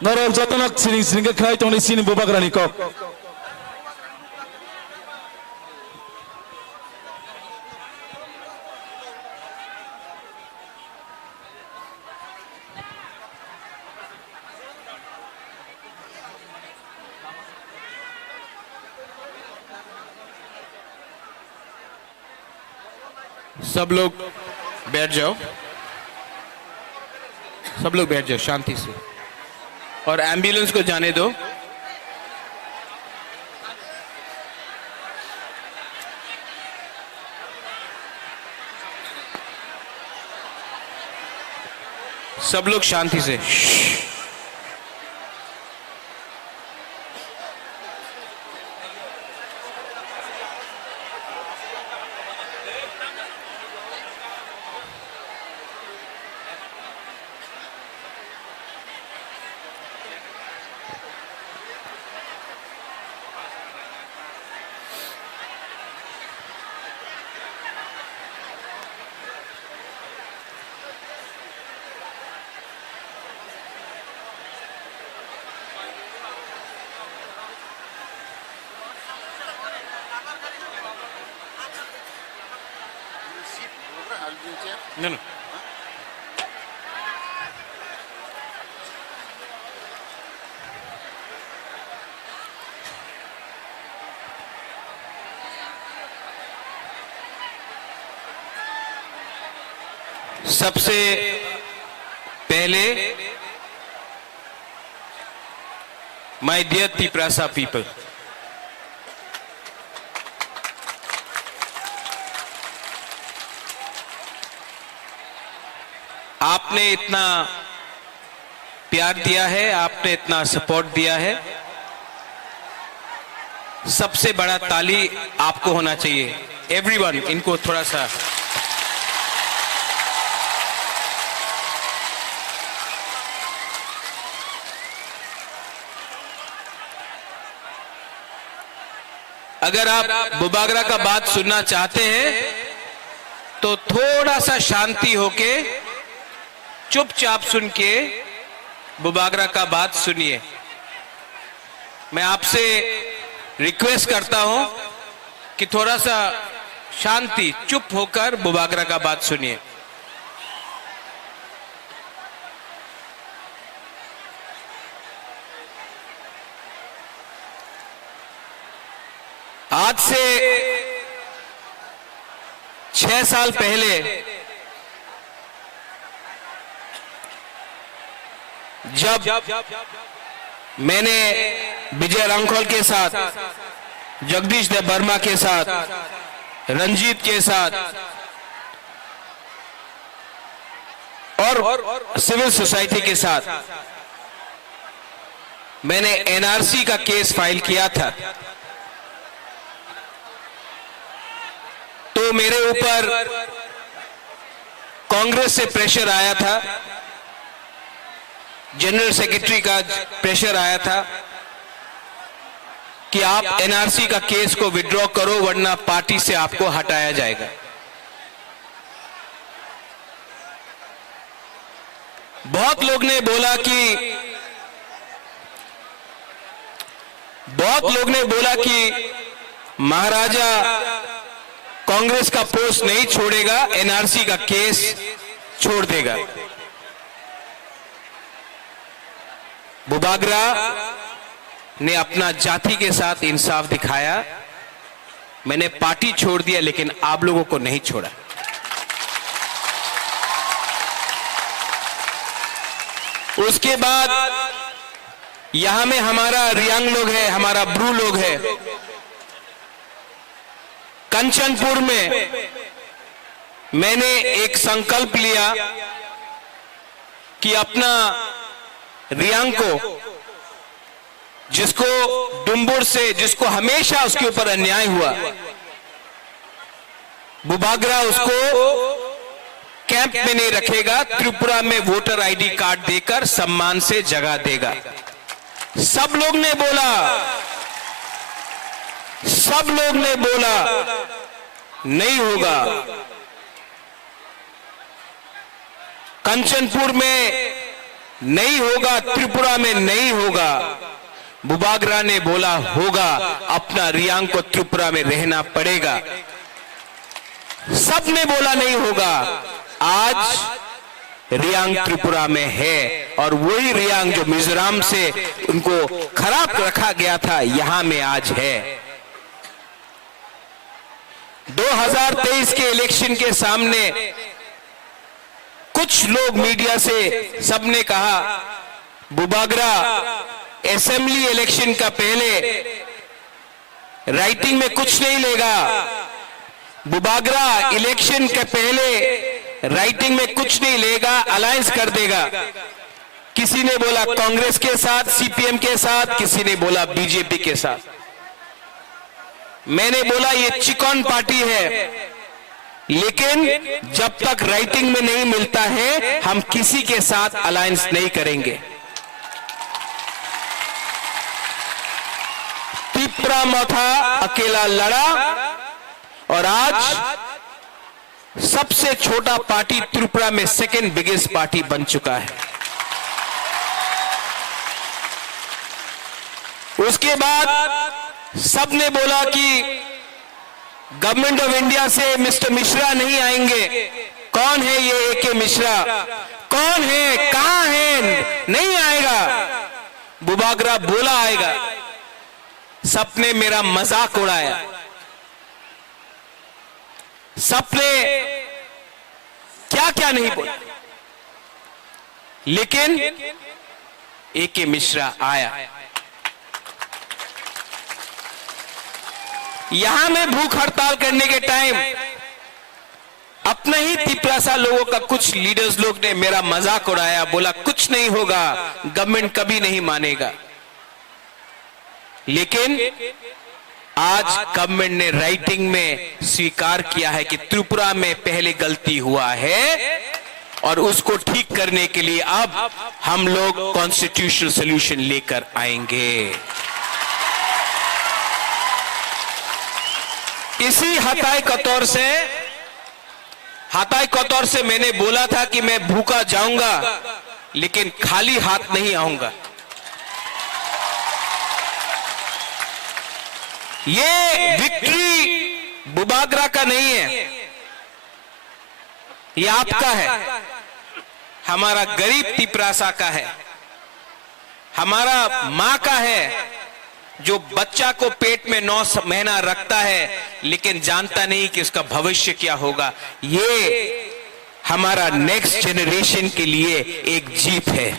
Narok jotonak sining sining khai tongni sining bubagrani kok. सब लोग बैठ जाओ, सब लोग बैठ जाओ शांति से, और एम्बुलेंस को जाने दो। सब लोग शांति से। No, no. सबसे पहले माय डियर तिपरासा पीपल, आपने इतना प्यार दिया है, आपने इतना सपोर्ट दिया है, सबसे बड़ा ताली आपको होना चाहिए। एवरीवन, इनको थोड़ा सा अगर आप बुबागरा का बात सुनना चाहते हैं तो थोड़ा सा शांति होके चुपचाप सुन के बुबागरा का बात सुनिए। मैं आपसे रिक्वेस्ट करता हूं कि थोड़ा सा शांति, चुप होकर बुबागरा का बात सुनिए। आज से 6 साल पहले जब मैंने विजय रांखोल के साथ, जगदीश देव वर्मा के साथ, रंजीत के साथ और सिविल सोसाइटी के साथ मैंने एनआरसी का केस फाइल किया था, तो मेरे ऊपर कांग्रेस से प्रेशर आया था, जनरल सेक्रेटरी का प्रेशर आया था कि आप एनआरसी का केस को विड्रॉ करो वरना पार्टी से आपको हटाया जाएगा। बहुत लोग ने बोला कि महाराजा कांग्रेस का पोस्ट नहीं छोड़ेगा, एनआरसी का केस छोड़ देगा। बुबागरा ने अपना जाति के साथ इंसाफ दिखाया। मैंने पार्टी छोड़ दिया लेकिन आप लोगों को नहीं छोड़ा। उसके बाद यहां में हमारा रियांग लोग है, हमारा ब्रू लोग है। कंचनपुर में मैंने एक संकल्प लिया कि अपना रियांग को, जिसको डुम्बुर से, जिसको हमेशा उसके ऊपर अन्याय हुआ, बुबागरा उसको कैंप में नहीं रखेगा, त्रिपुरा में वोटर आईडी कार्ड देकर सम्मान से जगह देगा। सब लोग ने बोला नहीं होगा। कंचनपुर में नहीं होगा, त्रिपुरा में नहीं होगा। बुबागरा ने बोला होगा, अपना रियांग को त्रिपुरा में रहना पड़ेगा। सबने बोला नहीं होगा, आज रियांग त्रिपुरा में है, और वही रियांग जो मिजोरम से उनको खराब रखा गया था, यहां में आज है। 2023 के इलेक्शन के सामने कुछ लोग मीडिया से सबने कहा, बुबागरा असेंबली इलेक्शन का पहले राइटिंग में कुछ नहीं लेगा, बुबागरा इलेक्शन के पहले राइटिंग में कुछ नहीं लेगा, अलायंस कर देगा। किसी ने बोला कांग्रेस के साथ, सीपीएम के साथ, किसी ने बोला बीजेपी के साथ। मैंने बोला ये चिकन पार्टी है, लेकिन जब तक राइटिंग में नहीं मिलता है, हम किसी के साथ अलायंस नहीं करेंगे। त्रिपुरा मोथा अकेला लड़ा, और आज सबसे छोटा पार्टी त्रिपुरा में सेकेंड बिगेस्ट पार्टी बन चुका है। उसके बाद सबने बोला कि गवर्नमेंट ऑफ इंडिया से मिस्टर मिश्रा नहीं आएंगे। कौन है ये एके मिश्रा? कौन है? कहां है? नहीं आएगा। बुबागरा बोला आएगा। सबने मेरा मजाक उड़ाया, सबने क्या क्या नहीं बोला, लेकिन एके मिश्रा आया। यहां में भूख हड़ताल करने के टाइम अपने ही तिपरासा लोगों का कुछ लीडर्स लोग ने मेरा मजाक उड़ाया, बोला कुछ नहीं होगा, गवर्नमेंट कभी नहीं मानेगा। लेकिन आज गवर्नमेंट ने राइटिंग में स्वीकार किया है कि त्रिपुरा में पहले गलती हुआ है, और उसको ठीक करने के लिए अब हम लोग कॉन्स्टिट्यूशनल सॉल्यूशन लेकर आएंगे। इसी हताई कतौर से मैंने बोला था कि मैं भूखा जाऊंगा, लेकिन खाली हाथ नहीं आऊंगा। ये विक्ट्री बुबागरा का नहीं है, ये आपका है, हमारा गरीब तिपरासा का है, हमारा मां का है, जो बच्चा को पेट में 9 महीना रखता है, लेकिन जानता नहीं कि उसका भविष्य क्या होगा। ये हमारा नेक्स्ट जनरेशन के लिए एक जीत है।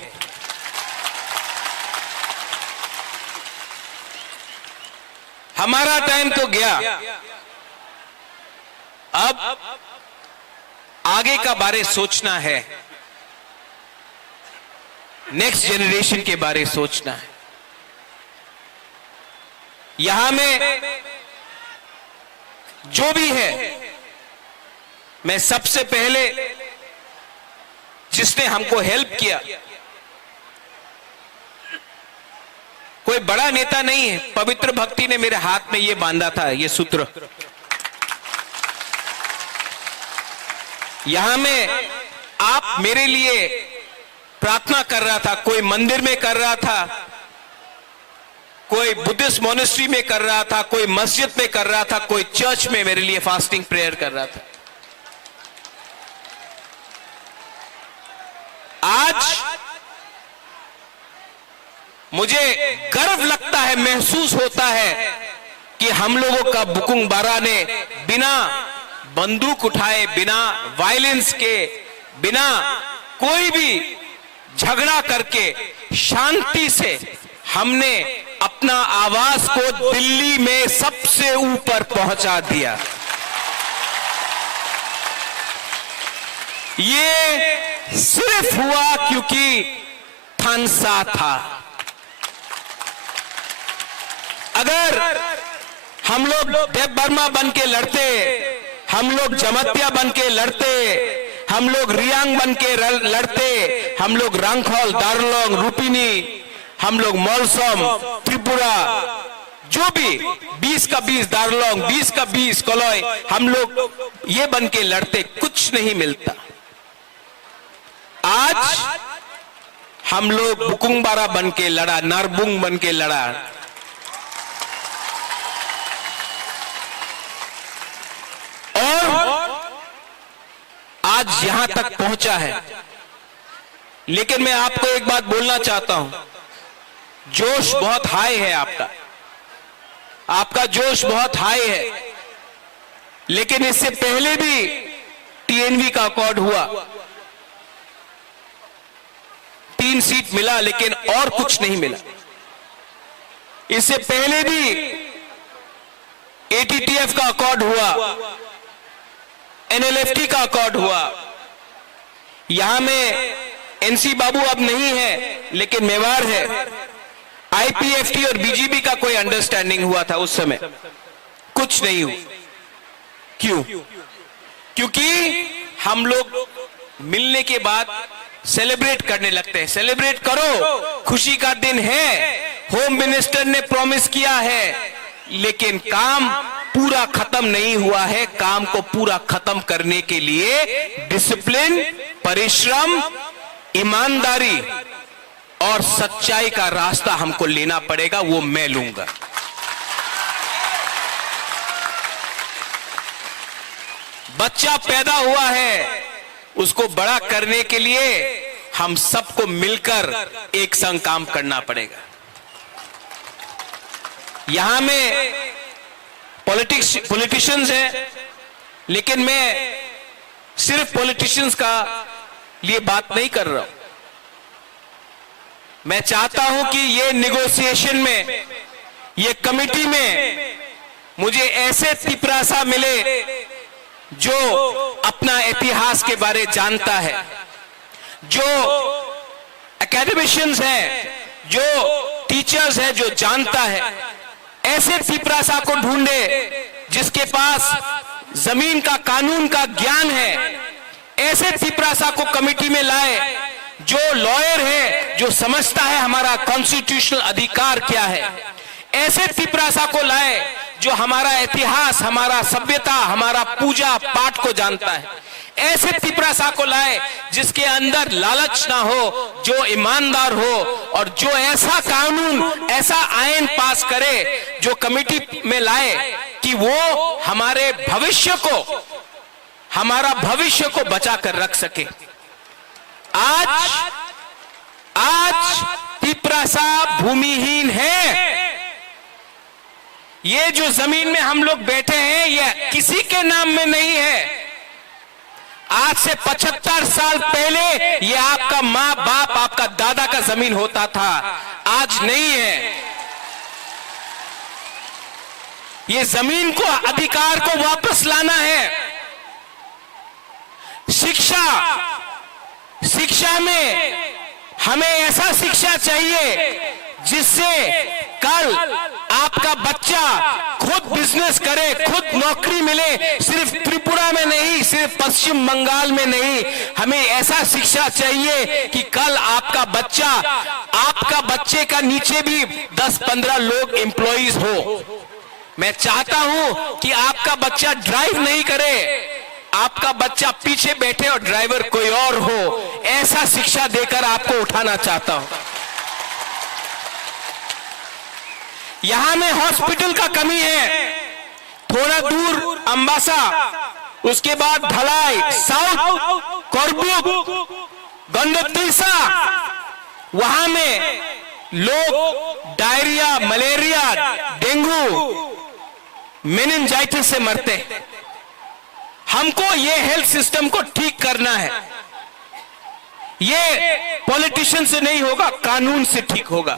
हमारा टाइम तो गया, अब आगे का बारे सोचना है, नेक्स्ट जनरेशन के बारे सोचना है। यहां में जो भी है, मैं सबसे पहले जिसने हमको हेल्प किया, कोई बड़ा नेता नहीं है, पवित्र भक्ति ने मेरे हाथ में ये बांधा था, ये सूत्र। यहां में आप मेरे लिए प्रार्थना कर रहा था, कोई मंदिर में कर रहा था, कोई बुद्धिस्ट मोनेस्ट्री में कर रहा था, कोई मस्जिद में कर रहा था, कोई चर्च में मेरे लिए फास्टिंग प्रेयर कर रहा था। आज मुझे गर्व लगता है, महसूस होता है कि हम लोगों का बुकुंग बारा ने बिना बंदूक उठाए, बिना वायलेंस के, बिना कोई भी झगड़ा करके शांति से हमने अपना आवाज को दिल्ली में सबसे ऊपर पहुंचा दिया। ये सिर्फ हुआ क्योंकि थानसा था। अगर हम लोग देव बर्मा बन के लड़ते, हम लोग जमतिया बन के लड़ते, हम लोग रियांग बन के लड़ते, हम लोग रंगखोल, दारलोंग, रूपिनी, हम लोग मौलसम, त्रिपुरा, जो भी 20 का 20 दारलोंग, 20 का 20 कोलोई, हम लोग ये बन के लड़ते, कुछ नहीं मिलता। आज हम लोग बुकुंबारा बन के लड़ा, नारबुंग बन के लड़ा। और आज यहां तक पहुंचा है। लेकिन मैं आपको एक बात बोलना चाहता हूं, जोश बहुत हाई है आपका जोश बहुत हाई है। लेकिन इससे पहले भी टीएनवी का अकॉर्ड हुआ, 3 सीट मिला, लेकिन और कुछ नहीं मिला। इससे पहले भी एटीटीएफ का अकॉर्ड हुआ, एनएलएफटी का अकॉर्ड हुआ। यहां में एनसी बाबू अब नहीं है, लेकिन मेवाड़ है। आईपीएफटी और बीजेपी का कोई अंडरस्टैंडिंग हुआ था उस समय, कुछ नहीं हुआ। क्यों? क्योंकि हम लोग मिलने के बाद सेलिब्रेट करने लगते हैं। सेलिब्रेट करो, खुशी का दिन है, होम मिनिस्टर ने प्रॉमिस किया है, लेकिन काम पूरा खत्म नहीं हुआ है। काम को पूरा खत्म करने के लिए डिसिप्लिन, परिश्रम, ईमानदारी और सच्चाई का रास्ता हमको लेना पड़ेगा, वो मैं लूंगा। बच्चा पैदा हुआ है, उसको बड़ा करने के लिए हम सबको मिलकर एक संग काम करना पड़ेगा। यहां में पॉलिटिशियंस हैं, लेकिन मैं सिर्फ पॉलिटिशियंस का लिए बात नहीं कर रहा हूं। मैं चाहता हूं कि ये निगोशिएशन में, ये कमिटी में मुझे ऐसे तिपरासा मिले जो अपना इतिहास के बारे जानता है, जो एकेडमिशियंस हैं, जो टीचर्स हैं, जो जानता है। ऐसे तिपरासा को ढूंढे जिसके पास जमीन का, कानून का ज्ञान है। ऐसे तिपरासा को कमिटी में लाए जो लॉयर है, जो समझता है हमारा कॉन्स्टिट्यूशनल अधिकार क्या है। ऐसे तिपरासा को लाए जो हमारा इतिहास, हमारा सभ्यता, हमारा पूजा पाठ को जानता है। ऐसे तिपरासा को लाए जिसके अंदर लालच ना हो, जो ईमानदार हो, और जो ऐसा कानून, ऐसा आयन पास करे, जो कमिटी में लाए कि वो हमारे भविष्य को, हमारा भविष्य को बचा कर रख सके। आज तिपरासा भूमिहीन है। ये जो जमीन में हम लोग बैठे हैं, ये किसी के नाम में नहीं है। आज से 75 साल पहले ये आपका माँ बाप, आपका दादा का जमीन होता था, आज नहीं है। ये जमीन को, अधिकार को वापस लाना है। शिक्षा में हमें ऐसा शिक्षा चाहिए जिससे कल आपका बच्चा खुद बिजनेस करे, खुद नौकरी मिले। सिर्फ त्रिपुरा में नहीं, सिर्फ पश्चिम बंगाल में नहीं, हमें ऐसा शिक्षा चाहिए कि कल आपका बच्चा, आपका बच्चे का नीचे भी 10-15 लोग एम्प्लॉइज हो। मैं चाहता हूं कि आपका बच्चा ड्राइव नहीं करे, आपका बच्चा पीछे बैठे और ड्राइवर कोई और हो। ऐसा शिक्षा देकर आपको उठाना चाहता हूं। यहां में हॉस्पिटल का कमी है, थोड़ा दूर अंबासा, उसके बाद ढलाई, साउथ कोरबुक, गंडतीसा, वहां में लोग डायरिया, मलेरिया, डेंगू, मेनिंजाइटिस से मरते हैं। हमको ये हेल्थ सिस्टम को ठीक करना है। ये पॉलिटिशियन से नहीं होगा, कानून से ठीक होगा।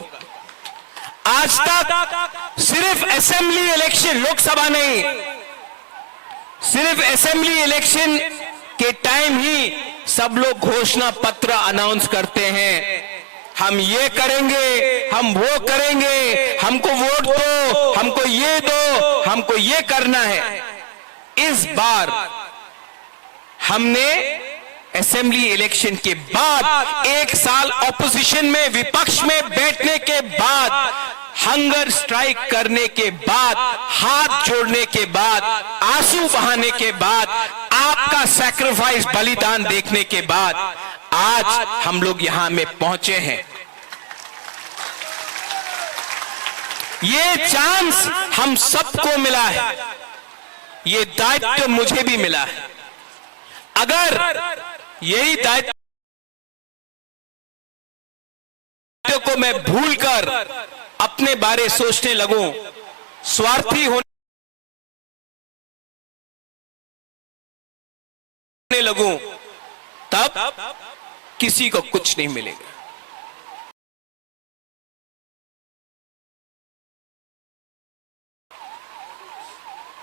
आज तक सिर्फ असेंबली इलेक्शन, लोकसभा नहीं, सिर्फ असेंबली इलेक्शन के टाइम ही सब लोग घोषणा पत्र अनाउंस करते हैं। हम ये करेंगे, हम वो करेंगे, हमको वोट दो, हमको ये दो, हमको ये करना है। इस बार हमने असेंबली इलेक्शन के बाद, 1 साल ऑपोजिशन में, विपक्ष में बैठने के बाद, हंगर स्ट्राइक करने के बाद, हाथ जोड़ने के बाद, आंसू बहाने के बाद, आपका सैक्रिफाइस, बलिदान देखने के बाद आज हम लोग यहां में पहुंचे हैं। ये चांस हम सबको मिला है, ये दायित्व मुझे भी मिला है। अगर यही दायित्व को मैं भूलकर अपने बारे सोचने लगूं, स्वार्थी होने लगूं, तब किसी को कुछ नहीं मिलेगा।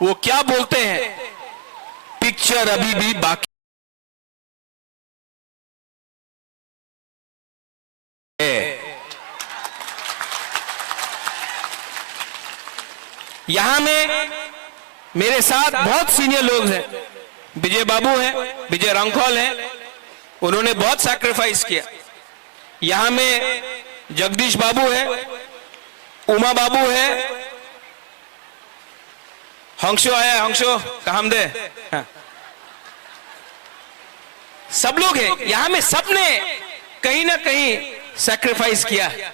वो क्या बोलते हैं, पिक्चर अभी भी बाकी है। यहां में मेरे साथ बहुत सीनियर लोग हैं। विजय बाबू हैं, विजय रंखौल हैं, उन्होंने बहुत सैक्रिफाइस किया। यहां में जगदीश बाबू है, उमा बाबू है, हंसो आया, हंसो का हमदे, हाँ। सब लोग हैं यहां में, सबने कहीं ना कहीं सैक्रिफाइस किया है।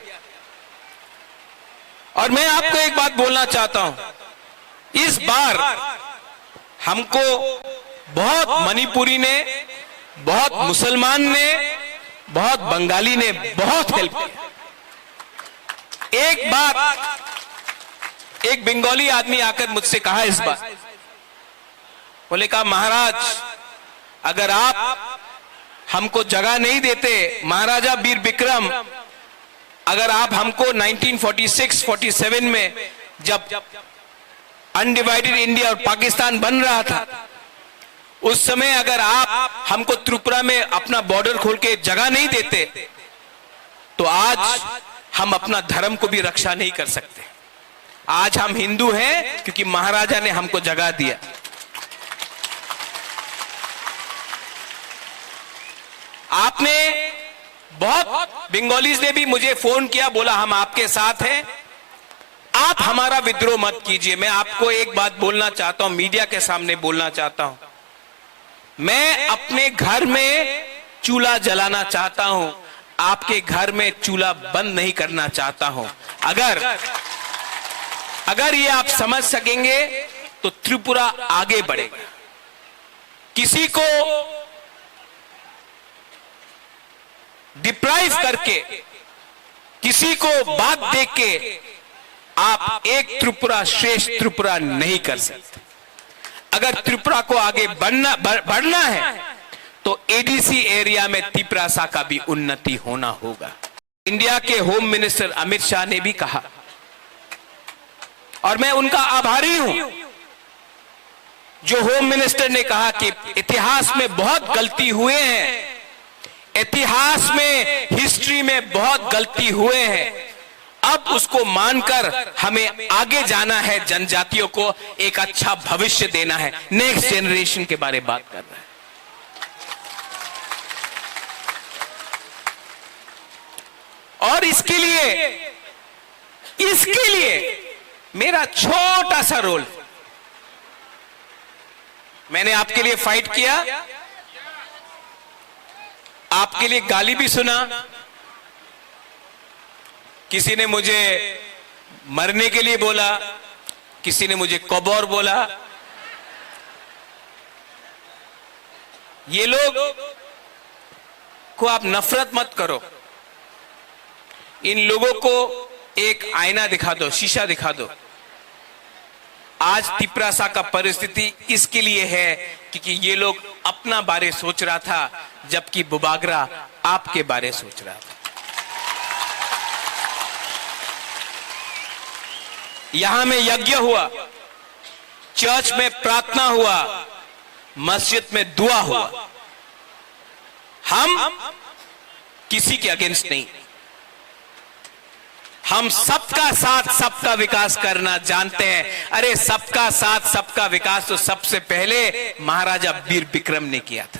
और मैं आपको एक बात बोलना चाहता हूं, इस बार हमको बहुत मणिपुरी ने, बहुत मुसलमान ने, बहुत बंगाली ने बहुत हेल्प किया। एक बात एक बंगाली आदमी आकर मुझसे कहा इस बार, बोले कहा महाराज अगर आप हमको जगह नहीं देते, महाराजा वीर विक्रम अगर आप हमको 1946-47 में जब अनडिवाइडेड इंडिया और पाकिस्तान बन रहा था, उस समय अगर आप हमको त्रिपुरा में अपना बॉर्डर खोल के जगह नहीं देते तो आज हम अपना धर्म को भी रक्षा नहीं कर सकते। आज हम हिंदू हैं क्योंकि महाराजा ने हमको जगह दिया। आपने बहुत बंगालीज ने भी मुझे फोन किया, बोला हम आपके साथ हैं, आप हमारा विद्रोह मत कीजिए। मैं आपको एक बात बोलना चाहता हूं, मीडिया के सामने बोलना चाहता हूं, मैं अपने घर में चूल्हा जलाना चाहता हूं, आपके घर में चूल्हा बंद नहीं करना चाहता हूं। अगर ये आप समझ सकेंगे तो त्रिपुरा आगे बढ़ेगा। किसी को डिप्राइव करके, किसी को बात देख के आप एक त्रिपुरा श्रेष्ठ त्रिपुरा नहीं कर सकते। अगर त्रिपुरा को आगे बढ़ना है तो एडीसी एरिया में तिपरासा का भी उन्नति होना होगा। इंडिया के होम मिनिस्टर अमित शाह ने भी कहा और मैं उनका आभारी हूं, जो होम मिनिस्टर ने कहा कि इतिहास में बहुत गलती हुए हैं, इतिहास में, हिस्ट्री में बहुत गलती हुए हैं, अब उसको मानकर हमें आगे जाना है, जनजातियों को एक अच्छा भविष्य देना है, नेक्स्ट जनरेशन के बारे में बात कर रहा है। और इसके लिए मेरा छोटा सा रोल, मैंने आपके लिए फाइट किया, आपके लिए गाली भी सुना, किसी ने मुझे मरने के लिए बोला, किसी ने मुझे कबौर बोला। ये लोग को आप नफरत मत करो, इन लोगों को एक आईना दिखा दो, शीशा दिखा दो। आज तिपरासा का परिस्थिति इसके लिए है क्योंकि ये लोग अपना बारे सोच रहा था, जबकि बुबागरा आपके बारे सोच रहा था। यहां में यज्ञ हुआ, चर्च में प्रार्थना हुआ, मस्जिद में दुआ हुआ। हम किसी के अगेंस्ट नहीं, हम सबका साथ सबका विकास करना जानते हैं। अरे सबका साथ सबका विकास तो सबसे पहले महाराजा वीर विक्रम ने किया था।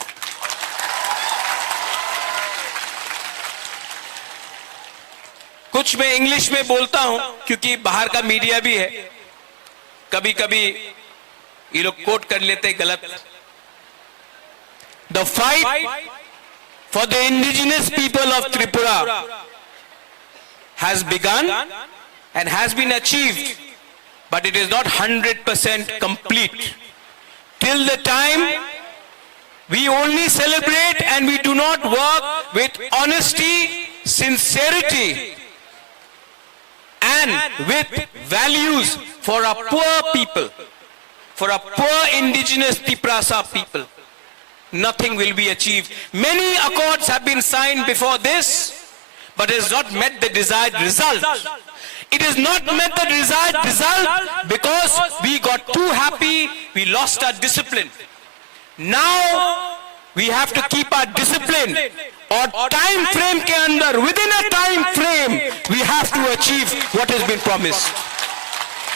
कुछ मैं इंग्लिश में बोलता हूं क्योंकि बाहर का मीडिया भी है, कभी कभी ये लोग कोट कर लेते गलत। The fight for the indigenous people of Tripura has begun and has been achieved, but it is not 100% complete. Till the time we only celebrate and we do not work with honesty, sincerity, and with values for our poor people, for our poor indigenous Tiprasa people, nothing will be achieved. Many accords have been signed before this, but it has not met the desired result. It has not met the desired result because we got too happy, we lost our discipline. Now we have to keep our discipline, और time frame के अंदर, within a time frame, we have to achieve what has been promised.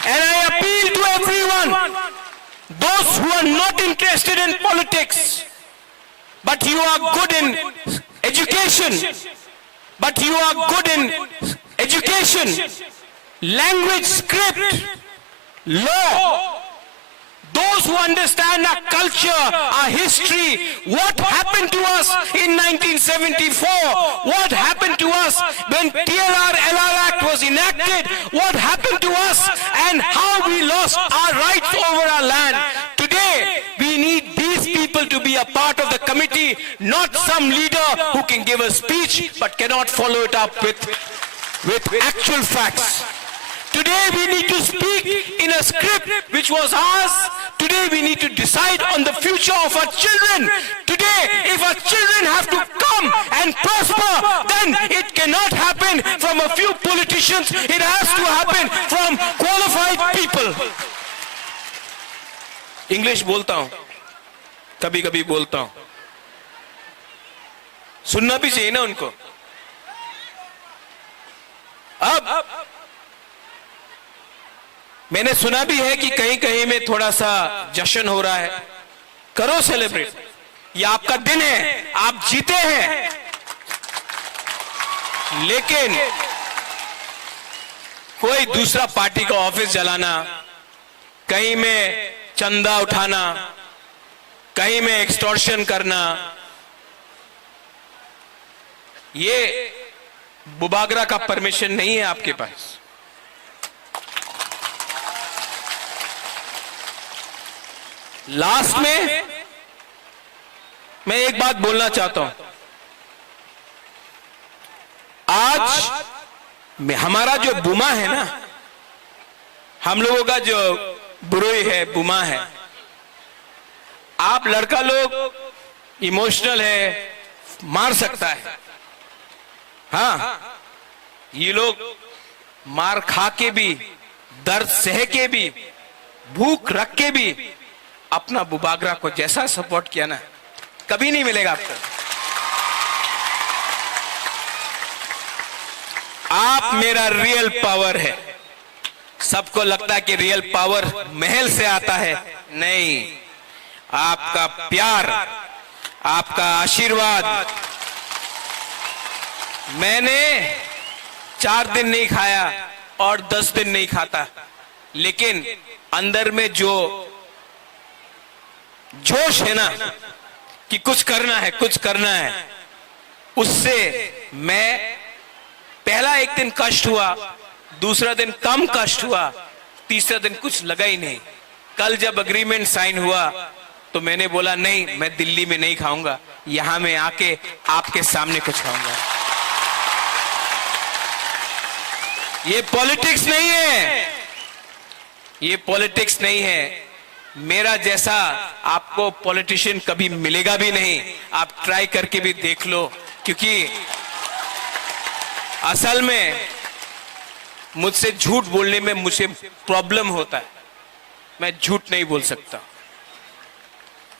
And I appeal to everyone, those who are not interested in politics, but you are good in education, language, script, law, those who understand our culture, our history, what happened to us in 1974, what happened to us when TLR-LR Act was enacted, what happened to us and how we lost our rights over our land. Today, we need these people to be a part of the committee, not some leader who can give a speech but cannot follow it up with actual facts. Today we need to speak in a script which was ours. Today we need to decide on the future of our children. Today, if our children have to come and prosper, then it cannot happen from a few politicians. It has to happen from qualified people. English बोलता हूं, कभी कभी बोलता हूं, सुनना भी चाहिए ना उनको. अब मैंने सुना भी है कि कहीं कहीं में थोड़ा सा जश्न हो रहा है. करो सेलिब्रेट, ये आपका दिन है, आप जीते हैं. लेकिन कोई दूसरा पार्टी का ऑफिस जलाना, कहीं में चंदा उठाना, कहीं में एक्सटॉर्शन करना, ये बुबागरा का परमिशन नहीं है आपके पास. लास्ट में मैं एक बात बोलना चाहता हूं. आज हमारा जो बुमा है ना, हम लोगों का जो बुरोई है, बुमा है, आप लड़का लोग इमोशनल है, मार सकता है. हाँ, ये लोग मार खा के भी, दर्द सह के भी, भूख रख के भी अपना बुबागरा को जैसा सपोर्ट किया ना, कभी नहीं मिलेगा आपको. आप मेरा रियल पावर है. सबको लगता है कि रियल पावर महल से आता है. नहीं, आपका प्यार, आपका आशीर्वाद. मैंने 4 दिन नहीं खाया और 10 दिन नहीं खाता, लेकिन अंदर में जो जोश है ना कि कुछ करना है, कुछ करना है, उससे मैं पहला एक दिन कष्ट हुआ, दूसरा दिन कम कष्ट हुआ, तीसरा दिन कुछ लगा ही नहीं. कल जब एग्रीमेंट साइन हुआ तो मैंने बोला नहीं, मैं दिल्ली में नहीं खाऊंगा, यहां मैं आके आपके सामने कुछ खाऊंगा. ये पॉलिटिक्स नहीं है, ये पॉलिटिक्स नहीं है. मेरा जैसा आपको पॉलिटिशियन कभी मिलेगा भी नहीं. आप ट्राई करके भी देख लो, क्योंकि असल में मुझसे झूठ बोलने में मुझे प्रॉब्लम होता है. मैं झूठ नहीं बोल सकता.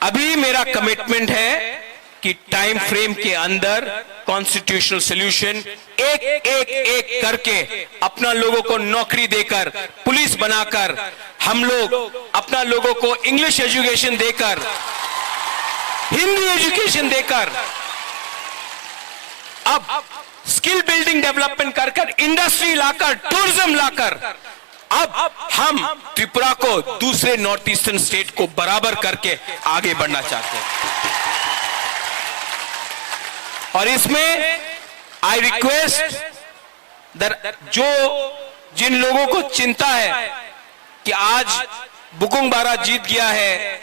अभी मेरा कमिटमेंट है कि टाइम फ्रेम के अंदर कॉन्स्टिट्यूशनल सॉल्यूशन एक करके अपना लोगों को नौकरी देकर, पुलिस बनाकर, हम लोग अपना लोगों को इंग्लिश एजुकेशन देकर, हिंदी एजुकेशन देकर, अब स्किल बिल्डिंग डेवलपमेंट कर इंडस्ट्री लाकर, टूरिज्म लाकर, अब हम त्रिपुरा को दूसरे नॉर्थ ईस्टर्न स्टेट को बराबर करके आगे बढ़ना चाहते हैं. और इसमें आई रिक्वेस्ट जिन लोगों को चिंता है कि आज बुकुंग बारा जीत गया है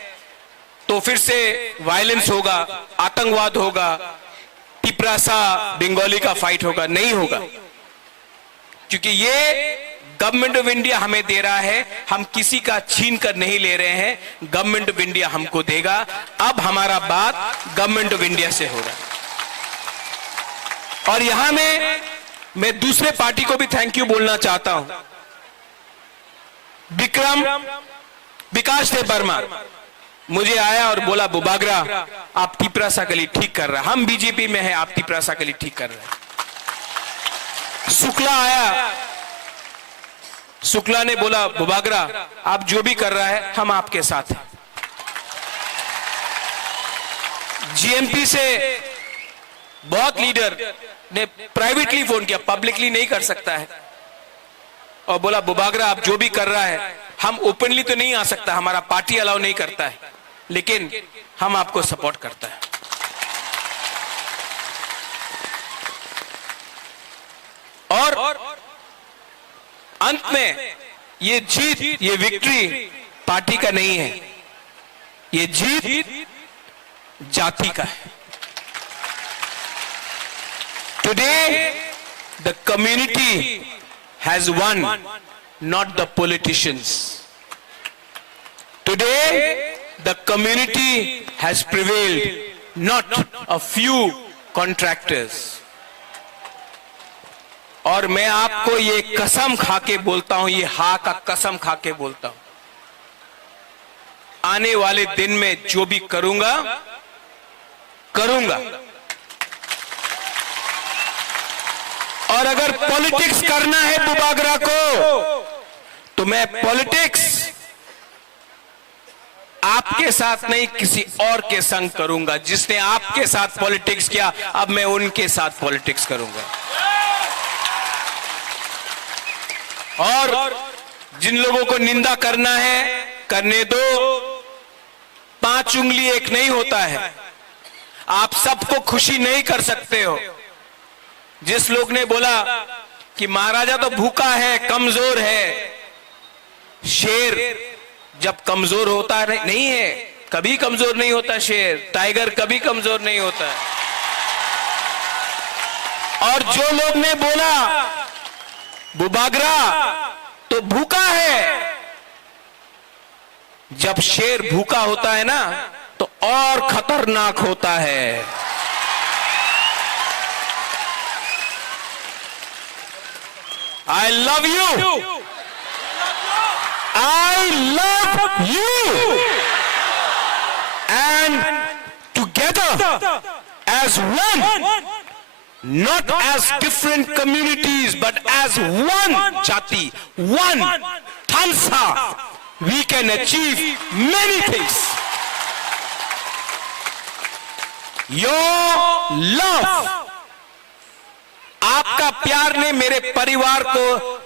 तो फिर से वायलेंस होगा, आतंकवाद होगा, टिपरासा बंगाली का फाइट होगा, नहीं होगा। क्योंकि ये गवर्नमेंट ऑफ इंडिया हमें दे रहा है, हम किसी का छीन कर नहीं ले रहे हैं, गवर्नमेंट ऑफ इंडिया हमको देगा। अब हमारा बात गवर्नमेंट ऑफ इंडिया से हो रहा है। और यहां मैं दूसरे पार्टी को भी थैंक यू बोलना चाहता हूं। विकास देव वर्मा मुझे आया और बोला, बुबागरा आप टिपरासा गली ठीक कर रहे हैं, हम बीजेपी में हैं, आप टिपरासा गली ठीक कर रहे हैं। शुक्ला आया, शुक्ला ने बोला, बुबागरा आप जो भी कर रहा है हम आपके साथ हैं। जीएमपी से बहुत लीडर ने प्राइवेटली फोन किया, पब्लिकली नहीं कर सकता है, और बोला बुबागरा आप जो भी कर रहा है, हम ओपनली तो नहीं आ सकता, हमारा पार्टी अलाउ नहीं करता है, लेकिन हम आपको सपोर्ट करता है। और अंत में ये जीत, ये विक्ट्री पार्टी का नहीं है, ये जीत जाति का है। Today, the community has won, not the politicians. Today, the community has prevailed, not a few contractors. और मैं आपको ये कसम खाके बोलता हूं, ये हा का कसम खाके बोलता हूं, आने वाले दिन में जो भी करूंगा और अगर पॉलिटिक्स करना है बुबागरा को, तो मैं पॉलिटिक्स आपके साथ नहीं किसी और के संग करूंगा। जिसने आपके साथ पॉलिटिक्स किया, अब मैं उनके साथ पॉलिटिक्स करूंगा। और जिन लोगों को निंदा करना है करने दो, 5 उंगली एक नहीं होता है, आप सबको खुशी नहीं कर सकते हो। जिस लोग ने बोला कि महाराजा तो भूखा है, कमजोर है, शेर जब कमजोर होता नहीं है, कभी कमजोर नहीं होता शेर, टाइगर कभी कमजोर नहीं होता है। और जो लोग ने बोला बुबागरा तो भूखा है, जब शेर भूखा होता है ना तो और खतरनाक होता है। I love you. I love you. And together as one, not as different communities, but as one jati, one Thamsa, we can achieve many things. Your love, आपका प्यार ने मेरे परिवार को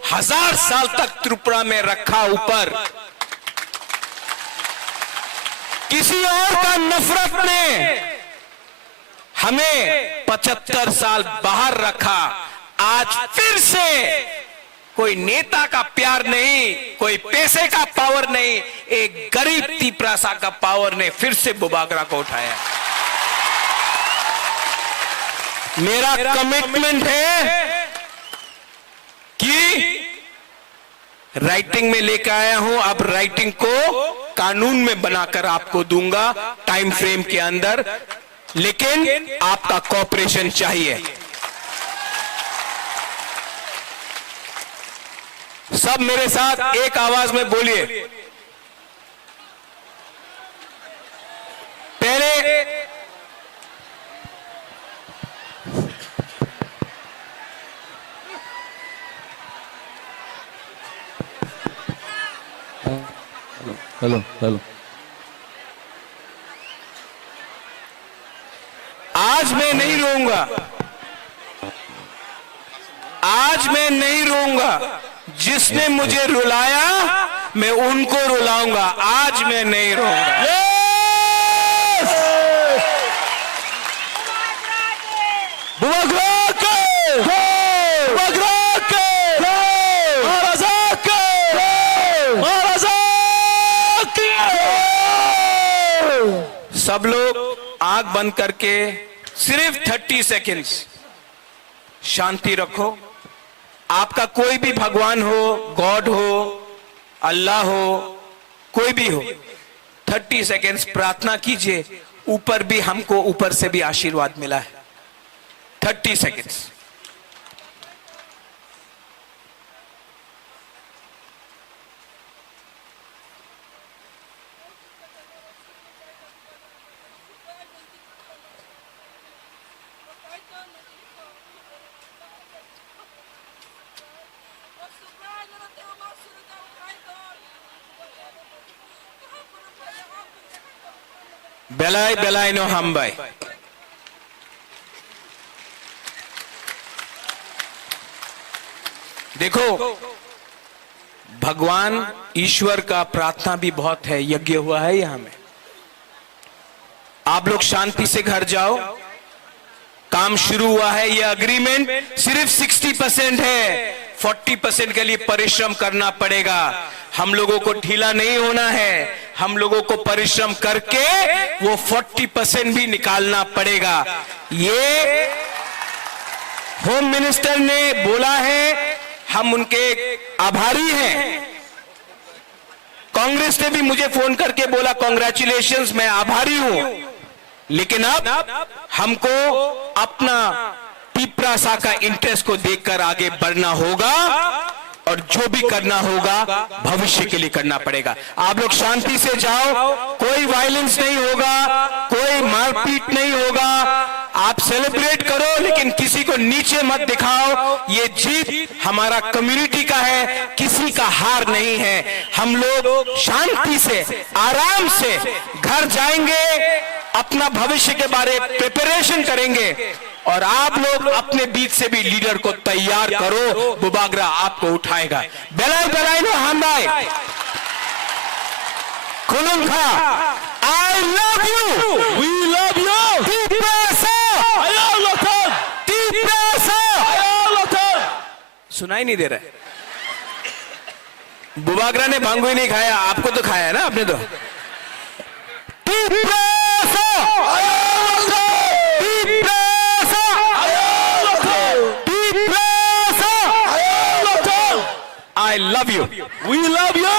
1000 साल तक त्रिपुरा में रखा ऊपर। किसी और का नफरत ने हमें 75 साल बाहर रखा। आज फिर से कोई नेता का प्यार नहीं, कोई पैसे का पावर नहीं, एक गरीब टिपरासा का पावर ने फिर से बुबागरा को उठाया। मेरा कमिटमेंट है कि राइटिंग में लेकर आया हूं, अब राइटिंग को कानून में बनाकर आपको दूंगा टाइम फ्रेम के अंदर, लेकिन आपका कोऑपरेशन चाहिए। सब मेरे साथ एक आवाज में बोलिए। पहले हेलो आज मैं नहीं रोऊंगा, आज मैं नहीं रोऊंगा। जिसने मुझे रुलाया मैं उनको रुलाऊंगा, आज मैं नहीं रोऊंगा। बुबागरा के बुबागरा के महाराजा के महाराजा के। सब लोग आंख बंद करके सिर्फ 30 सेकेंड्स शांति रखो। आपका कोई भी भगवान हो, गॉड हो, अल्लाह हो, कोई भी हो, 30 सेकेंड्स प्रार्थना कीजिए। ऊपर भी हमको ऊपर से भी आशीर्वाद मिला है। 30 सेकेंड्स। बेलाई बेलाई नो हम भाई। देखो, भगवान ईश्वर का प्रार्थना भी बहुत है, यज्ञ हुआ है यहां में। आप लोग शांति से घर जाओ। काम शुरू हुआ है। यह अग्रीमेंट सिर्फ 60% है। 40% के लिए परिश्रम करना पड़ेगा। हम लोगों को ढीला नहीं होना है। हम लोगों को परिश्रम करके वो 40% भी निकालना पड़ेगा। ये होम मिनिस्टर ने बोला है, हम उनके आभारी हैं। कांग्रेस ने भी मुझे फोन करके बोला कांग्रेचुलेशंस, मैं आभारी हूं। लेकिन अब हमको अपना पिपरासा का इंटरेस्ट को देखकर आगे बढ़ना होगा और जो भी करना होगा भविष्य के लिए करना पड़ेगा। आप लोग शांति से जाओ। कोई वायलेंस नहीं होगा, कोई मारपीट नहीं होगा। आप सेलिब्रेट करो, लेकिन किसी को नीचे मत दिखाओ। ये जीत हमारा कम्युनिटी का है, किसी का हार नहीं है। हम लोग शांति से आराम से घर जाएंगे, अपना भविष्य के बारे में प्रिपरेशन करेंगे और आप लोग अपने बीच से भी लीडर को तैयार करो। बुबागरा आपको उठाएगा। बेलाई बेलाई नो हम भाई। खुलुंखा, I love you, we love you. पिपरासा, सुनाई नहीं दे रहा है। बुबागरा ने भांग भी नहीं खाया, आपको तो खाया है ना आपने तो। I love you. We love you.